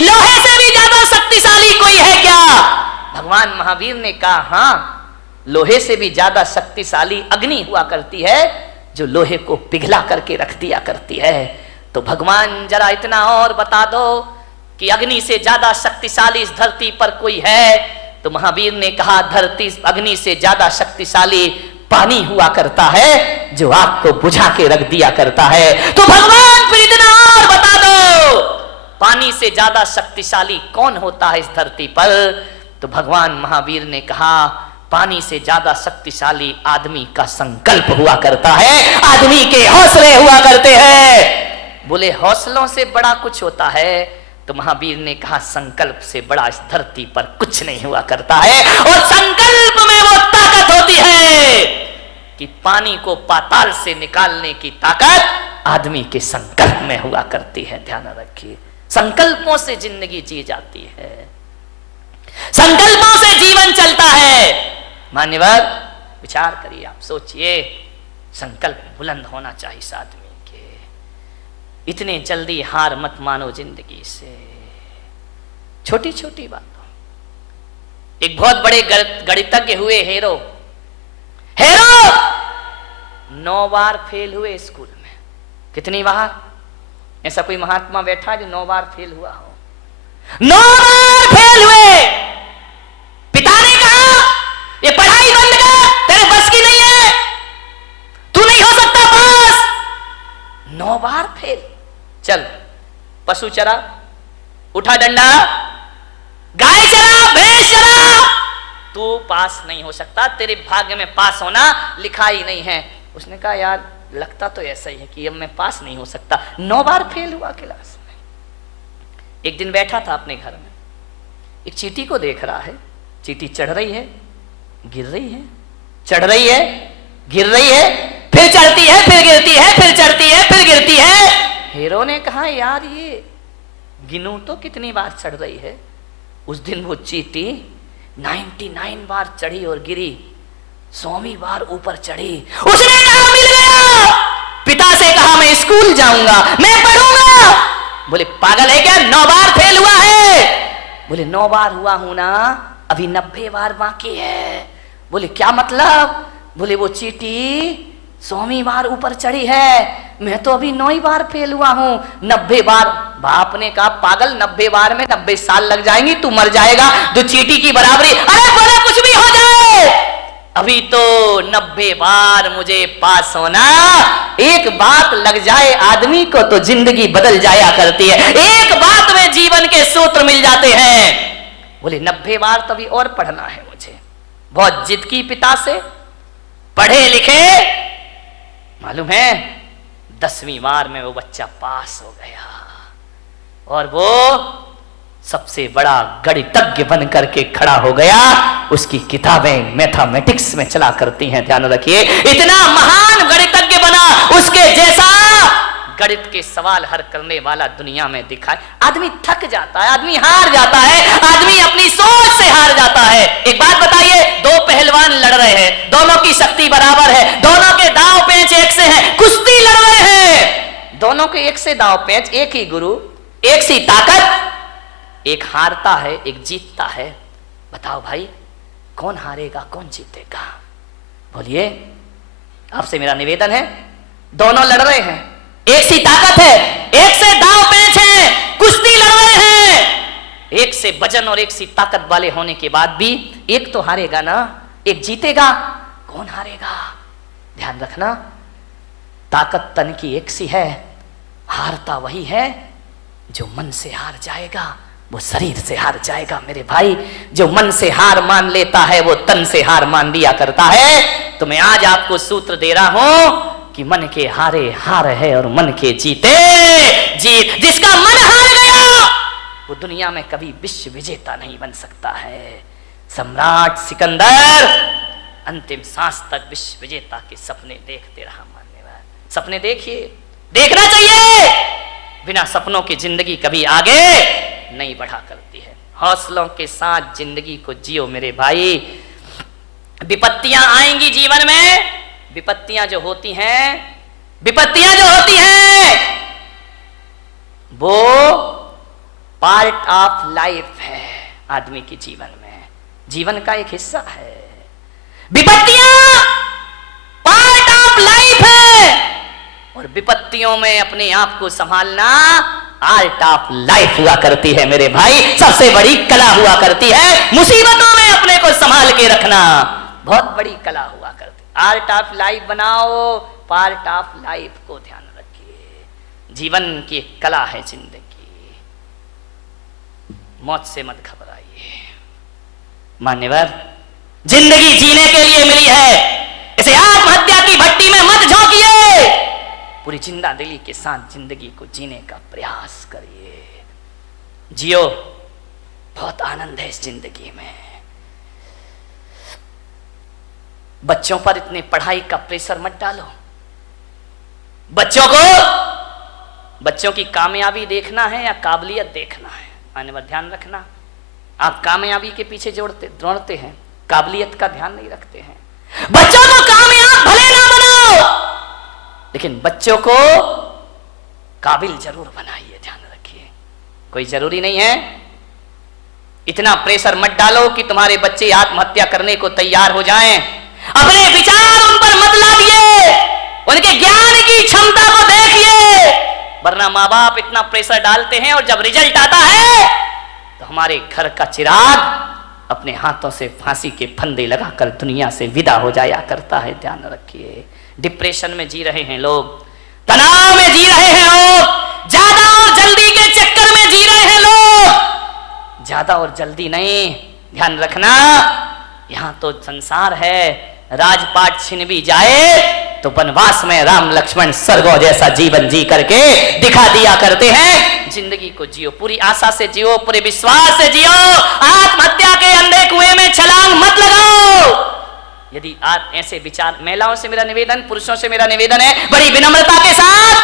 कि लोहे से भी ज्यादा शक्तिशाली कोई है क्या? भगवान महावीर ने कहा हां, लोहे से भी ज्यादा शक्तिशाली अग्नि हुआ करती है, जो लोहे को पिघला करके रख दिया करती है। तो भगवान जरा इतना और बता दो कि अग्नि से ज्यादा शक्तिशाली इस धरती पर कोई है? तो महावीर ने कहा धरती अग्नि से ज्यादा शक्तिशाली पानी हुआ करता है, जो आग को बुझा के रख दिया करता है। तो भगवान फिर इतना और बता दो, पानी से ज्यादा शक्तिशाली कौन होता है इस धरती पर? तो भगवान महावीर ने कहा पानी से ज्यादा शक्तिशाली आदमी का संकल्प हुआ करता है, आदमी के हौसले हुआ करते हैं। बोले हौसलों से बड़ा कुछ होता है? तो महावीर ने कहा संकल्प से बड़ा इस धरती पर कुछ नहीं हुआ करता है। और संकल्प में वो ताकत होती है कि पानी को पाताल से निकालने की ताकत आदमी के संकल्प में हुआ करती है। ध्यान रखिए, संकल्पों से जिंदगी जी जाती है, संकल्पों से जीवन चलता है। मान्यवर विचार करिए, आप सोचिए, संकल्प बुलंद होना चाहिए इस आदमी के। इतने जल्दी हार मत मानो जिंदगी से, छोटी छोटी बातों। एक बहुत बड़े गणितज्ञ हुए हेरो 9 बार फेल हुए स्कूल में। कितनी बार? ऐसा कोई महात्मा बैठा जो 9 बार फेल हुआ हो? 9 बार फेल हुए। पिता ने कहा ये पढ़ाई बंद कर, तेरे बस की नहीं है, तू नहीं हो सकता पास। 9 बार फेल। चल पशु चरा, उठा डंडा, गाय चरा, भैंस चरा, तू पास नहीं हो सकता, तेरे भाग्य में पास होना लिखा ही नहीं है। उसने कहा यार लगता तो ऐसा ही है कि अब मैं पास नहीं हो सकता। 9 बार फेल हुआ क्लास में। एक दिन बैठा था अपने घर में, एक चींटी को देख रहा है। चींटी चढ़ रही है, गिर रही है, चढ़ रही है, गिर रही है, फिर चढ़ती है, फिर गिरती है, फिर चढ़ती है, फिर गिरती है। हीरो ने कहा यार ये गिनूं तो कितनी बार चढ़ रही है। उस दिन वो चींटी 99 बार चढ़ी और गिरी, 100वीं बार ऊपर चढ़ी। उसने कहा मिल गया। पिता से कहा मैं स्कूल जाऊंगा, मैं पढ़ूंगा। बोले पागल है क्या, 9 बार फेल हुआ है? बोले 9 बार हुआ हूं ना, अभी 90 बार बाकी है। बोले क्या मतलब? बोले वो चींटी 100वीं बार ऊपर चढ़ी है, मैं तो अभी 9 ही बार फेल हुआ हूं। 90 बार। बाप ने कहा पागल, 90 बार में 90 साल लग जाएंगी, तू मर जाएगा, जो चींटी की बराबरी। अरे बोले कुछ भी हो जाए, अभी तो 90 बार मुझे पास होना। एक बात लग जाए आदमी को तो जिंदगी बदल जाया करती है। एक बात में जीवन के सूत्र मिल जाते हैं। बोले 90 बार तो अभी और पढ़ना है मुझे। बहुत जिद की पिता से, पढ़े लिखे, मालूम है 10वीं बार में वो बच्चा पास हो गया और वो सबसे बड़ा गणितज्ञ बन करके खड़ा हो गया। उसकी किताबें मैथमेटिक्स में चला करती हैं। ध्यान रखिए, इतना महान गणितज्ञ बना, उसके जैसा गणित के सवाल हल करने वाला दुनिया में दिखाए। आदमी थक जाता है, आदमी हार जाता है, आदमी अपनी सोच से हार जाता है। एक बात बताइए, 2 पहलवान लड़ रहे हैं, दोनों की शक्ति बराबर है, दोनों के दांव पेंच एक से हैं, कुश्ती लड़ रहे हैं, दोनों के एक से दांव पेंच, एक ही गुरु, एक सी ताकत, एक हारता है, एक जीतता है। बताओ भाई कौन हारेगा, कौन जीतेगा? बोलिए, आपसे मेरा निवेदन है, दोनों लड़ रहे हैं, एक सी ताकत है, एक से दांव पेंच है, कुश्ती लड़ रहे हैं। एक से वजन और एक सी ताकत वाले होने के बाद भी एक तो हारेगा ना, एक जीतेगा। कौन हारेगा? ध्यान रखना, ताकत तन की एक सी है, हारता वही है जो मन से हार जाएगा, वो शरीर से हार जाएगा। मेरे भाई, जो मन से हार मान लेता है वो तन से हार मान लिया करता है। तो मैं आज आपको सूत्र दे रहा हूं कि मन के हारे हार है और मन के जीते जीत। जिसका मन हार गया वो दुनिया में कभी विश्व विजेता नहीं बन सकता है। सम्राट सिकंदर अंतिम सांस तक विश्व विजेता के सपने देखते रहा। मान्यवर, सपने देखिए, देखना चाहिए। बिना सपनों की जिंदगी कभी आगे नहीं बढ़ा करती है। हौसलों के साथ जिंदगी को जियो मेरे भाई। विपत्तियां आएंगी जीवन में, विपत्तियां जो होती हैं, वो पार्ट ऑफ लाइफ है आदमी के जीवन में, जीवन का एक हिस्सा है। विपत्तियां पार्ट ऑफ लाइफ है और विपत्तियों में अपने आप को संभालना आर्ट ऑफ लाइफ हुआ करती है मेरे भाई, सबसे बड़ी कला हुआ करती है। मुसीबतों में अपने को संभाल के रखना बहुत बड़ी कला हुआ करती है। आर्ट ऑफ लाइफ बनाओ, पार्ट ऑफ लाइफ को ध्यान रखिए। जीवन की एक कला है जिंदगी, मौत से मत घबराइए। मान्यवर, जिंदगी जीने के लिए मिली है, इसे आत्महत्या की भट्टी में मत झोंकिए। पूरी जिंदा दिली के साथ जिंदगी को जीने का प्रयास करिए। जियो, बहुत आनंद है इस जिंदगी में। बच्चों पर इतने पढ़ाई का प्रेशर मत डालो। बच्चों की कामयाबी देखना है या काबिलियत देखना है? मान्यवर, ध्यान रखना, आप कामयाबी के पीछे दौड़ते हैं, काबिलियत का ध्यान नहीं रखते हैं। बच्चों को कामयाब भले ना बनाओ, लेकिन बच्चों को काबिल जरूर बनाइए, ध्यान रखिए। कोई जरूरी नहीं है, इतना प्रेशर मत डालो कि तुम्हारे बच्चे आत्महत्या करने को तैयार हो जाएं। अपने विचार उन पर मत लादिए, उनके ज्ञान की क्षमता को देखिए, वरना माँ बाप इतना प्रेशर डालते हैं और जब रिजल्ट आता है तो हमारे घर का चिराग अपने हाथों से फांसी के फंदे लगाकर दुनिया से विदा हो जाया करता है। ध्यान रखिए, डिप्रेशन में जी रहे हैं लोग, तनाव में जी रहे हैं लोग, ज्यादा और जल्दी के चक्कर में जी रहे हैं लोग। ज्यादा और जल्दी नहीं, ध्यान रखना, यहां तो संसार है, राजपाट छिन भी जाए तो वनवास में राम लक्ष्मण स्वर्गों जैसा जीवन जी करके दिखा दिया करते हैं। जिंदगी को जियो, पूरी आशा से जियो, पूरे विश्वास से जियो। आत्महत्या के अंधे कुएं में छलांग मत लगाओ। यदि आप ऐसे विचार, महिलाओं से मेरा निवेदन, पुरुषों से मेरा निवेदन है, बड़ी विनम्रता के साथ,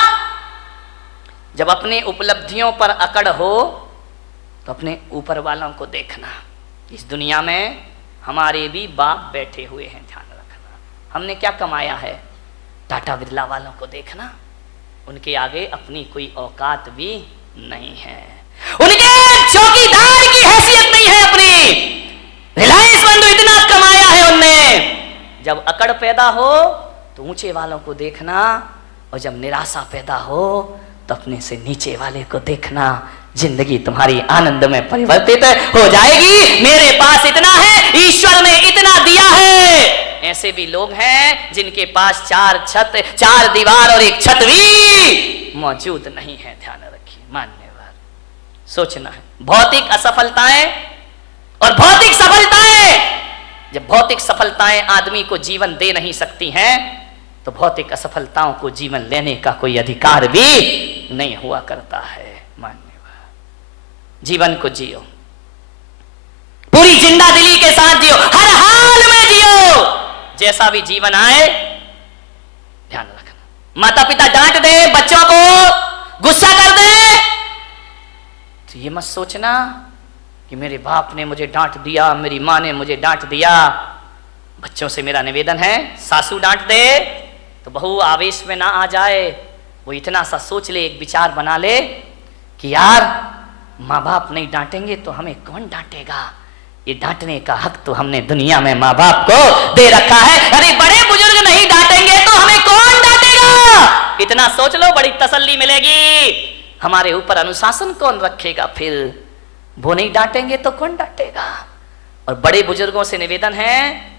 जब अपने उपलब्धियों पर अकड़ हो तो अपने ऊपर वालों को देखना। इस दुनिया में हमारे भी बाप बैठे हुए हैं, ध्यान रखना। हमने क्या कमाया है? टाटा बिरला वालों को देखना, उनके आगे अपनी कोई औकात भी नहीं है, उनके चौकीदार की हैसियत नहीं है अपनी। रिलायंस बंधु इतना कमाया है उनने। जब अकड़ पैदा हो तो ऊंचे वालों को देखना, और जब निराशा पैदा हो तो अपने से नीचे वाले को देखना। जिंदगी तुम्हारी आनंद में परिवर्तित हो जाएगी। मेरे पास इतना है, ईश्वर ने इतना दिया है। ऐसे भी लोग हैं जिनके पास 4 छत, 4 दीवार और 1 छत भी मौजूद नहीं है। ध्यान रखिए, मान्यवर, सोचना है। भौतिक असफलताएं और भौतिक सफलताएं, जब भौतिक सफलताएं आदमी को जीवन दे नहीं सकती हैं तो भौतिक असफलताओं को जीवन लेने का कोई अधिकार भी नहीं हुआ करता है। मान्यवर, जीवन को जियो, पूरी जिंदा दिली के साथ जियो, हर हाल में जियो। जैसा भी जीवन आए, ध्यान रखना। माता पिता डांट दे, बच्चों को गुस्सा कर दे, तो ये मत सोचना कि मेरे बाप ने मुझे डांट दिया, मेरी माँ ने मुझे डांट दिया। बच्चों से मेरा निवेदन है, सासू डांट दे तो बहू आवेश में ना आ जाए। वो इतना सा सोच ले, एक विचार बना ले कि यार माँ बाप नहीं डांटेंगे तो हमें कौन डांटेगा। ये डांटने का हक तो हमने दुनिया में माँ बाप को दे रखा है। अरे बड़े बुजुर्ग नहीं डांटेंगे तो हमें कौन डांटेगा। इतना सोच लो, बड़ी तसल्ली मिलेगी। हमारे ऊपर अनुशासन कौन रखेगा फिर? वो नहीं डांटेंगे तो कौन डांटेगा। और बड़े बुजुर्गों से निवेदन है,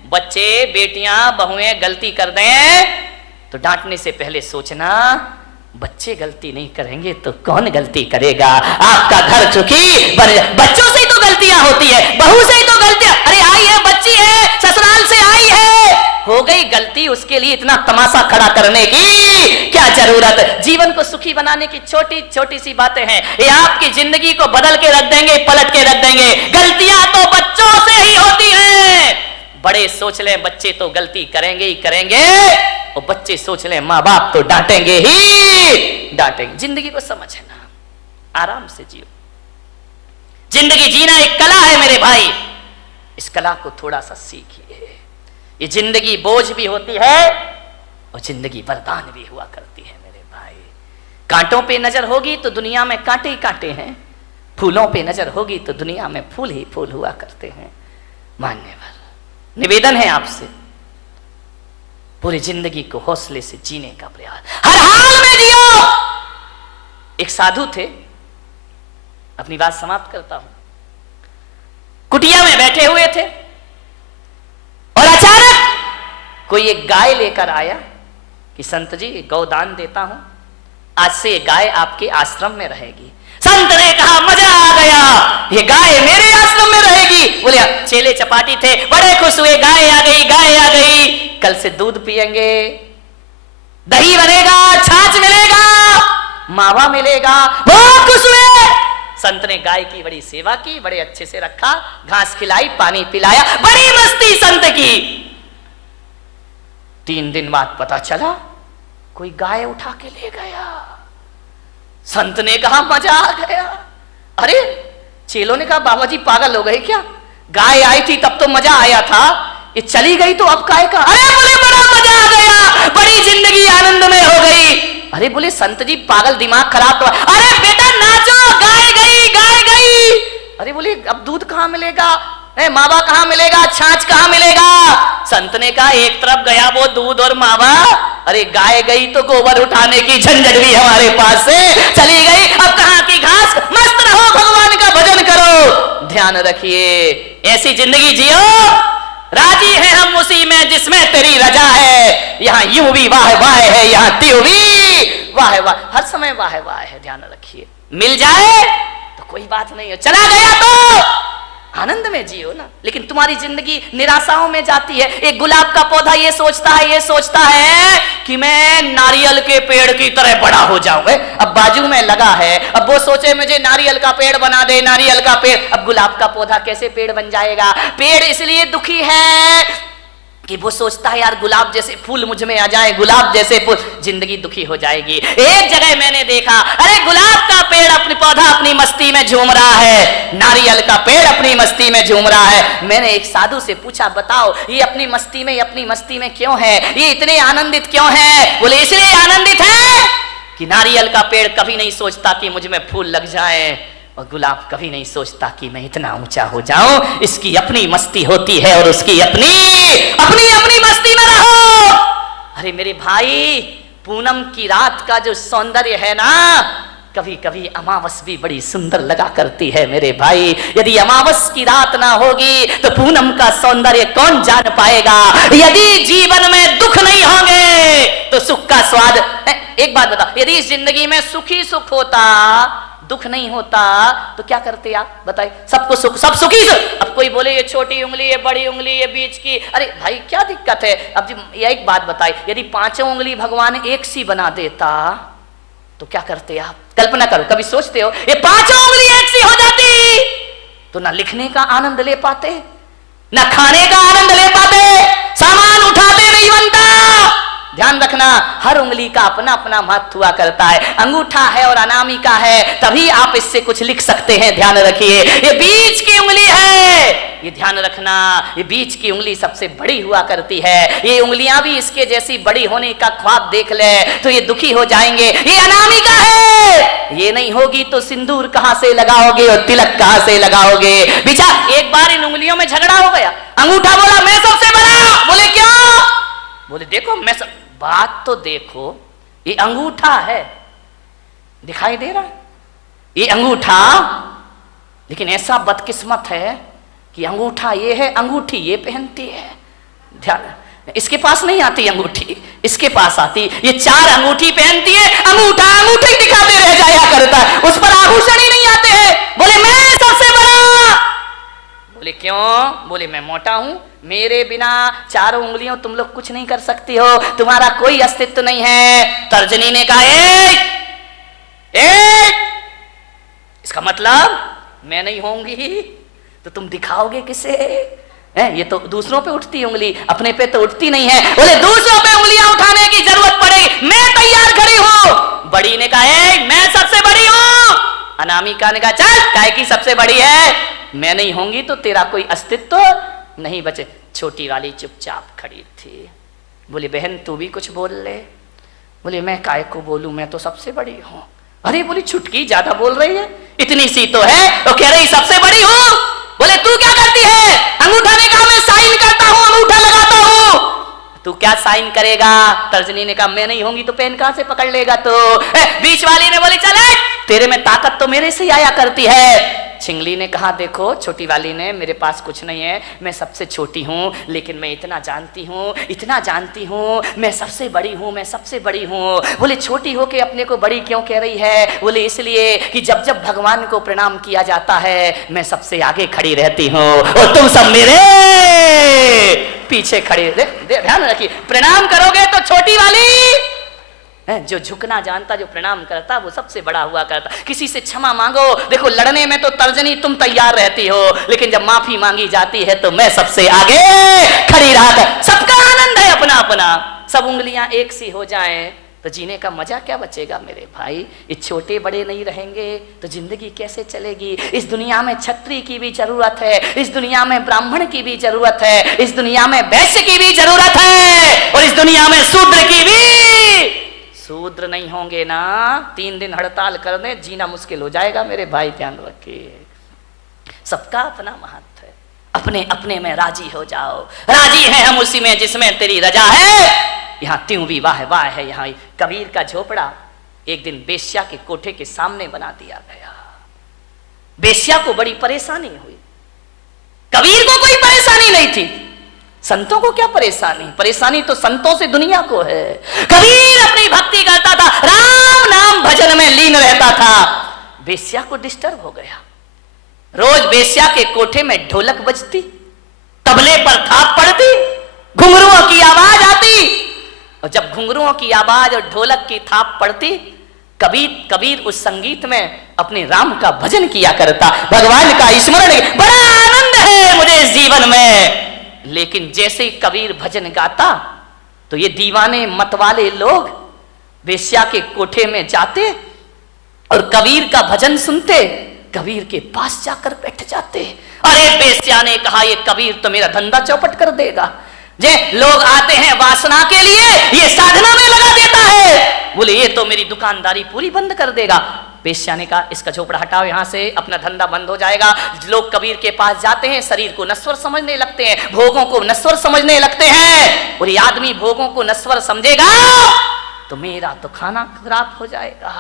बच्चे, बेटियां, बहुएं गलती कर दें तो डांटने से पहले सोचना, बच्चे गलती नहीं करेंगे तो कौन गलती करेगा। आपका घर चुकी, बच्चों से ही तो गलतियां होती है, बहू से ही तो गलतियां। अरे आई है, बच्ची है, ससुराल से आई है, हो गई गलती, उसके लिए इतना तमाशा खड़ा करने की क्या जरूरत। जीवन को सुखी बनाने की छोटी छोटी सी बातें हैं, ये आपकी जिंदगी को बदल के रख देंगे, पलट के रख देंगे। गलतियां तो बच्चों से ही होती हैं। बड़े सोच लें बच्चे तो गलती करेंगे ही करेंगे, और बच्चे सोच लें माँ बाप तो डांटेंगे ही डांटेंगे। जिंदगी को समझना, आराम से जियो। जिंदगी जीना एक कला है मेरे भाई, इस कला को थोड़ा सा सीखिए। ये जिंदगी बोझ भी होती है और जिंदगी वरदान भी हुआ करती है मेरे भाई। कांटों पे नजर होगी तो दुनिया में कांटे ही कांटे हैं, फूलों पे नजर होगी तो दुनिया में फूल ही फूल हुआ करते हैं। मान्यवर, निवेदन है आपसे, पूरी जिंदगी को हौसले से जीने का प्रयास, हर हाल में जियो। एक साधु थे, अपनी बात समाप्त करता हूं। कुटिया में बैठे हुए थे और अचानक कोई एक गाय लेकर आया कि संत जी गौदान देता हूं, आज से ये गाय आपके आश्रम में रहेगी। संत ने कहा मजा आ गया, ये गाय मेरे आश्रम में रहेगी। बोले चेले चपाटी थे, बड़े खुश हुए, गाय आ गई, गाय आ गई, कल से दूध पिएंगे, दही बनेगा, छाछ मिलेगा, मावा मिलेगा। बहुत खुश हुए। संत ने गाय की बड़ी सेवा की, बड़े अच्छे से रखा, घास खिलाई, पानी पिलाया, बड़ी मस्ती संत की। 3 दिन बाद पता चला कोई गाय उठा के ले गया। संत ने कहा मजा आ गया। अरे चेलों ने कहा बाबा जी पागल हो गए क्या, गाय आई थी तब तो मजा आया था, ये चली गई तो अब काय का। अरे बोले बड़ा मजा आ गया, बड़ी जिंदगी आनंद में हो गई। अरे बोले संत जी पागल, दिमाग खराब तो। अरे बेटा नाचो, गाय गई, गाय गई। अरे बोले अब दूध कहां मिलेगा, मावा कहां मिलेगा, छाछ कहां मिलेगा। संत ने कहा एक तरफ गया वो दूध और मावा, अरे गाय गई तो गोबर उठाने की झंझट भी हमारे पास से चली गई। अब कहां की घास, मस्त रहो, भगवान का भजन करो। ध्यान रखिए, ऐसी जिंदगी जियो, राजी हैं हम उसी में जिसमें तेरी रजा है। यहाँ यूं भी वाह वाह है, यहाँ त्यों भी वाह वाह, हर समय वाह वाह है। ध्यान रखिए, मिल जाए तो कोई बात नहीं है, चला गया तो आनंद में जियो ना। लेकिन तुम्हारी जिंदगी निराशाओं में जाती है। एक गुलाब का पौधा ये सोचता है कि मैं नारियल के पेड़ की तरह बड़ा हो जाऊंगा। अब बाजू में लगा है, अब वो सोचे मुझे नारियल का पेड़ बना दे, नारियल का पेड़। अब गुलाब का पौधा कैसे पेड़ बन जाएगा। पेड़ इसलिए दुखी है कि वो सोचता है यार गुलाब जैसे फूल मुझ में आ जाए, गुलाब जैसे फूल, जिंदगी दुखी हो जाएगी। एक जगह मैंने देखा, अरे गुलाब का पेड़ अपनी पौधा अपनी मस्ती में झूम रहा है, नारियल का पेड़ अपनी मस्ती में झूम रहा है। मैंने एक साधु से पूछा बताओ ये अपनी मस्ती में क्यों है, ये इतने आनंदित क्यों है। बोले इसलिए आनंदित है कि नारियल का पेड़ कभी नहीं सोचता कि मुझ में फूल लग जाए, और गुलाब कभी नहीं सोचता कि मैं इतना ऊंचा हो जाऊं। इसकी अपनी मस्ती होती है और उसकी अपनी मस्ती में रहो। अरे मेरे भाई, पूनम की रात का जो सौंदर्य है ना, कभी कभी अमावस भी बड़ी सुंदर लगा करती है मेरे भाई। यदि अमावस की रात ना होगी तो पूनम का सौंदर्य कौन जान पाएगा। यदि जीवन में दुख नहीं होंगे तो सुख का स्वाद। एक बात बताओ, यदि इस जिंदगी में सुखी सुख होता, दुख नहीं होता, तो क्या करते आप बताइए। सबको सुख, सब सुखी सुख। अब कोई बोले ये छोटी उंगली, ये बड़ी उंगली, ये बीच की, अरे भाई क्या दिक्कत है। अब ये एक बात बताइए, यदि 5 उंगली भगवान एक सी बना देता तो क्या करते आप। कल्पना करो, कभी सोचते हो ये 5 उंगली एक सी हो जाती तो ना लिखने का आनंद ले पाते, ना खाने का आनंद ले पाते, सामान उठाते नहीं बनता। ध्यान रखना, हर उंगली का अपना अपना महत्व हुआ करता है। अंगूठा है और अनामिका है, तभी आप इससे कुछ लिख सकते हैं। ध्यान रखिए, ये बीच की उंगली है, ये ध्यान रखना, ये बीच की उंगली सबसे बड़ी हुआ करती है। ये उंगलियां भी इसके जैसी बड़ी होने का ख्वाब देख ले तो ये दुखी हो जाएंगे। ये अनामिका है, ये नहीं होगी तो सिंदूर कहां से लगाओगे और तिलक कहां से लगाओगे। बिचा एक बार इन उंगलियों में झगड़ा हो गया। अंगूठा बोला मैं सबसे बड़ा। बोले क्यों। बोले देखो मैं सब। बात तो देखो, ये अंगूठा है, दिखाई दे रहा है ये अंगूठा, लेकिन ऐसा बदकिस्मत है कि अंगूठा ये है, अंगूठी ये पहनती है। ध्यान, इसके पास नहीं आती अंगूठी, इसके पास आती। ये 4 अंगूठी पहनती है, अंगूठा अंगूठी दिखाते रह जाया करता है, उस पर आभूषण ही नहीं आते हैं। बोले मैं सबसे बड़ा। बोले क्यों। बोले मैं मोटा हूं, मेरे बिना 4 उंगलियों तुम लोग कुछ नहीं कर सकती हो, तुम्हारा कोई अस्तित्व नहीं है। तर्जनी ने कहा इसका मतलब मैं नहीं होंगी तो तुम दिखाओगे किसे। ये तो दूसरों पे उठती उंगली, अपने पे तो उठती नहीं है। बोले दूसरों पे उंगलियां उठाने की जरूरत पड़ेगी, मैं तैयार खड़ी हूं। बड़ी ने कहा मैं सबसे बड़ी हूं। अनामिका ने कहा चल काय की सबसे बड़ी है, मैं नहीं होंगी तो तेरा कोई अस्तित्व नहीं बचे। छोटी वाली चुपचाप खड़ी थी। बोली बहन तू भी कुछ बोल ले। बोले मैं काय को बोलूं, मैं तो सबसे बड़ी हूं। अरे बोली छुटकी ज्यादा बोल रही है, इतनी सी तो है। वो कह रही सबसे बड़ी हूं। बोले तू क्या करती है? अंगूठा ने कहा मैं साइन करता हूं, अंगूठा लगाता हूं। तू क्या साइन करेगा? तर्जनी ने कहा मैं नहीं होंगी तो पेन कहां से पकड़ लेगा? तो बीच वाली ने बोली चल तेरे में ताकत तो मेरे से ही आया करती है। छिंगली ने कहा देखो, छोटी वाली ने, मेरे पास कुछ नहीं है, मैं सबसे छोटी हूं, लेकिन मैं इतना जानती हूं, मैं सबसे बड़ी हूं, मैं सबसे बड़ी हूं। बोले छोटी हो के अपने को बड़ी क्यों कह रही है? बोले इसलिए कि जब जब भगवान को प्रणाम किया जाता है मैं सबसे आगे खड़ी रहती हूं और तुम सब मेरे पीछे खड़े। ध्यान रखिए, प्रणाम करोगे तो छोटी वाली, जो झुकना जानता, जो प्रणाम करता, वो सबसे बड़ा हुआ करता। किसी से क्षमा मांगो, देखो लड़ने में तो तर्जनी तुम तैयार रहती हो, लेकिन जब माफी मांगी जाती है तो मैं सबसे आगे खड़ी रहा कर। सबका आनंद है अपना अपना। सब उंगलियां एक सी हो जाएं तो जीने का मजा क्या बचेगा मेरे भाई? ये छोटे बड़े नहीं रहेंगे तो जिंदगी कैसे चलेगी? इस दुनिया में क्षत्रिय की भी जरूरत है, इस दुनिया में ब्राह्मण की भी जरूरत है, इस दुनिया में वैश्य की भी जरूरत है, और इस दुनिया में शूद्र की भी। शूद्र नहीं होंगे ना, 3 दिन हड़ताल कर दे, जीना मुश्किल हो जाएगा मेरे भाई, ध्यान रखिए। सबका अपना महत्व है, अपने अपने में राजी हो जाओ। राजी है हम उसी में जिसमें तेरी रजा है। यहाँ त्यों भी वाह वाह है। यहाँ कबीर का झोपड़ा एक दिन बेश्या के कोठे के सामने बना दिया गया। बेश्या को बड़ी परेशानी हुई, कबीर को कोई परेशानी नहीं थी। संतों को क्या परेशानी? परेशानी तो संतों से दुनिया को है। कबीर अपनी भक्ति करता था, राम नाम भजन में लीन रहता था। बेश्या को डिस्टर्ब हो गया। रोज बेश्या के कोठे में ढोलक बजती, तबले पर थाप पड़ती, घुंघरुओं की आवाज आती, और जब घुंघरुओं की आवाज और ढोलक की थाप पड़ती, कबीर उस संगीत में अपने राम का भजन किया करता, भगवान का स्मरण। बड़ा आनंद है मुझे इस जीवन में। लेकिन जैसे ही कबीर भजन गाता तो ये दीवाने मतवाले लोग वेश्या के कोठे में जाते और कबीर का भजन सुनते, कबीर के पास जाकर बैठ जाते। अरे वेश्या ने कहा ये कबीर तो मेरा धंधा चौपट कर देगा। जे लोग आते हैं वासना के लिए, ये साधना में लगा देता है। बोले ये तो मेरी दुकानदारी पूरी बंद कर देगा। वेश्या ने कहा इसका झोपड़ा हटाओ यहाँ से, अपना धंधा बंद हो जाएगा। लोग कबीर के पास जाते हैं, शरीर को नश्वर समझने लगते हैं, भोगों को नश्वर समझने लगते हैं। और ये आदमी भोगों को नश्वर समझेगा तो मेरा तो खाना खराब हो जाएगा।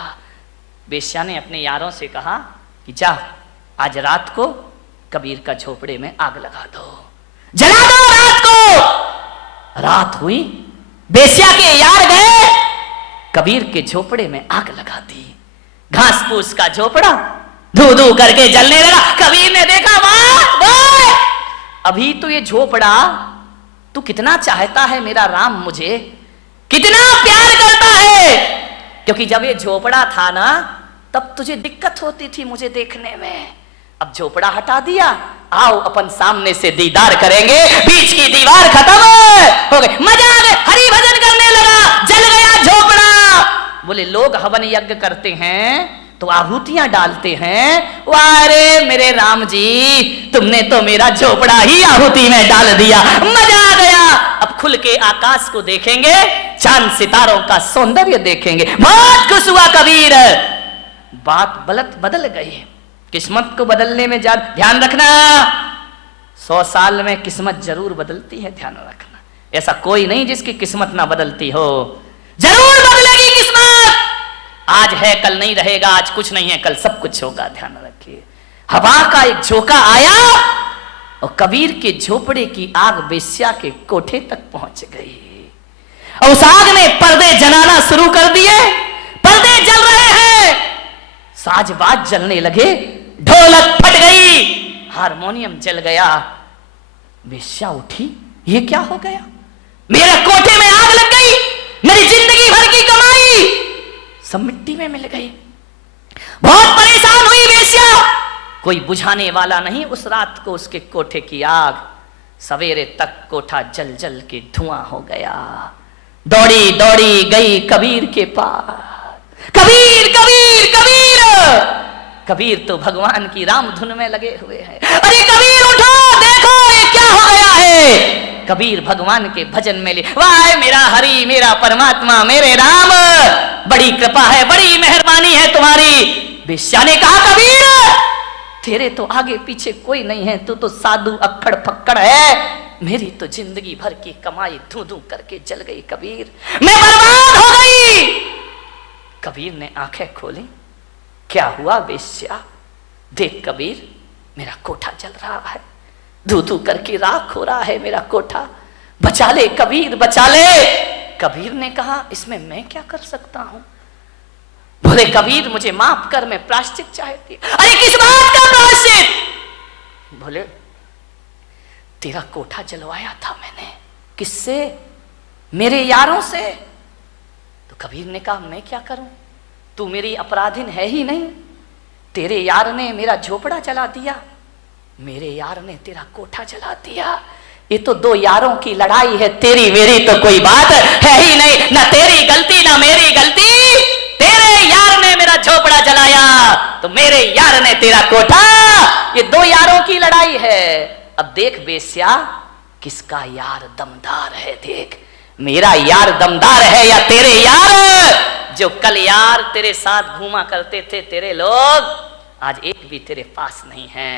वेश्या ने अपने यारों से कहा कि जा आज रात को कबीर का झोपड़े में आग लगा दो, जला दो रात को। रात हुई, वेश्या के यार गए, कबीर के झोपड़े में आग लगा दी। घास फूस का झोपड़ा धू धू करके जलने लगा। कबीर ने देखा वाह, अभी तो ये झोपड़ा तू कितना चाहता है मेरा राम, मुझे कितना प्यार करता है, क्योंकि जब ये झोपड़ा था ना तब तुझे दिक्कत होती थी मुझे देखने में। अब झोपड़ा हटा दिया, आओ अपन सामने से दीदार करेंगे। बीच की दीवार खत्म हो गई, मजा आ गया, हरि भजन करने लगा, जल गया झोपड़ा। बोले लोग हवन यज्ञ करते हैं तो आहुतियां डालते हैं, वारे मेरे राम जी तुमने तो मेरा झोपड़ा ही आहुति में डाल दिया, मजा आ गया। अब खुल के आकाश को देखेंगे, चांद सितारों का सौंदर्य देखेंगे। बहुत खुश हुआ कबीर। बात बदल गई। किस्मत को बदलने में ध्यान रखना, 100 साल में किस्मत जरूर बदलती है, ध्यान रखना। ऐसा कोई नहीं जिसकी किस्मत ना बदलती हो, जरूर बदलेगी किस्मत। आज है कल नहीं रहेगा, आज कुछ नहीं है कल सब कुछ होगा, ध्यान रखिए। हवा का एक झोंका आया और कबीर के झोपड़े की आग वेश्या के कोठे तक पहुंच गई। और उस आग में पर्दे जलाना शुरू कर दिए, पर्दे जल रहे हैं, साजबाज जलने लगे, ढोलक फट गई, हारमोनियम जल गया। वेश्या उठी, ये क्या हो गया? मेरे कोठे में आग लग गई, मेरी जिंदगी भर की कमाई सब मिट्टी में मिल गई। बहुत परेशान हुई वेश्या, कोई बुझाने वाला नहीं। उस रात को उसके कोठे की आग, सवेरे तक कोठा जल जल के धुआं हो गया। दौड़ी दौड़ी गई कबीर के पास, कबीर कबीर कबीर। कबीर तो भगवान की राम धुन में लगे हुए हैं। अरे कबीर उठो, देखो ये क्या हो गया है। कबीर भगवान के भजन में ले, वाह मेरा हरि, मेरा परमात्मा, मेरे राम, बड़ी कृपा है, बड़ी मेहरबानी है तुम्हारी। वेश्या ने कहा कबीर तेरे तो आगे पीछे कोई नहीं है, तू तो साधु अक्खड़ फक्कड़ है, मेरी तो जिंदगी भर की कमाई धू धू करके जल गई कबीर, मैं बर्बाद हो गई। कबीर ने आंखें खोली, क्या हुआ वेश्या? देख कबीर मेरा कोठा जल रहा है, धू धू करके राख हो रहा है मेरा कोठा, बचा ले कबीर बचा ले। कबीर ने कहा इसमें मैं क्या कर सकता हूं? बोले कबीर मुझे माफ कर, मैं प्रायश्चित चाहती। अरे किस बात का प्रायश्चित? बोले तेरा कोठा जलवाया था मैंने। किससे? मेरे यारों से। तो कबीर ने कहा मैं क्या करूं, तू मेरी अपराधीन है ही नहीं, तेरे यार ने मेरा झोपड़ा जला दिया, मेरे यार ने तेरा कोठा जला दिया, ये तो दो यारों की लड़ाई है, तेरी मेरी तो कोई बात है ही नहीं, ना तेरी गलती ना मेरी गलती, तेरे यार ने मेरा झोपड़ा जलाया तो मेरे यार ने तेरा कोठा, ये दो यारों की लड़ाई है। अब देख बेस्या किसका यार दमदार है, देख मेरा यार दमदार है या तेरे यार? जो कल यार तेरे साथ घूमा करते थे तेरे लोग, आज एक भी तेरे पास नहीं है,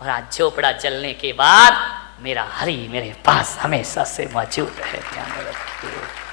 और आज झोपड़ा जलने के बाद मेरा हरि मेरे पास हमेशा से मौजूद है। ध्यान रखिए।